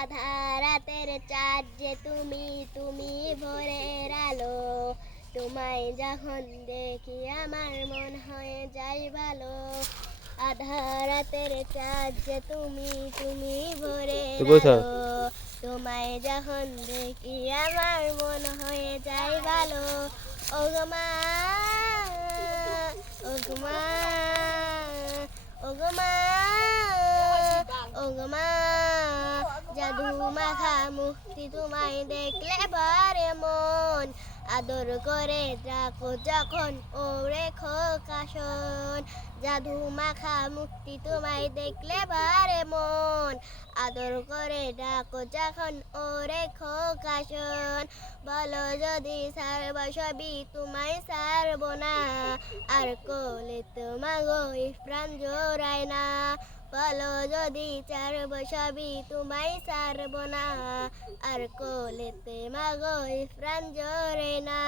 আধার রাতের চাঁদ যে তুমি তুমি ভোরের আলো তোমায় যখন দেখি আমার মন হয়ে যায় ভালো আধার রাতের চাঁদ যে তুমি তুমি ভোরের আলো তোমায় যখন দেখি আমার মন হয়ে যায় ভালো ও গো মা ও গো মা ও গো মা ও গো মা জাদু মাখা মুক্তি তোমায় দেখলে বারে মন আদর করে ডাকো যখন ওরে খোকাশন জাদু মাখা মুক্তি তোমায় দেখলে বারে মন আদর করে ডাকো যখন ওরে খোকাশন বলো যদি সারব সবই তোমায় সারব না আর কোলে তোমাগো প্রাণ জোড়ায় না বলো যদি ছাড়ব সবই তোমায় ছাড়ব না আর কোলেতে মাগো প্রাণ জোরে না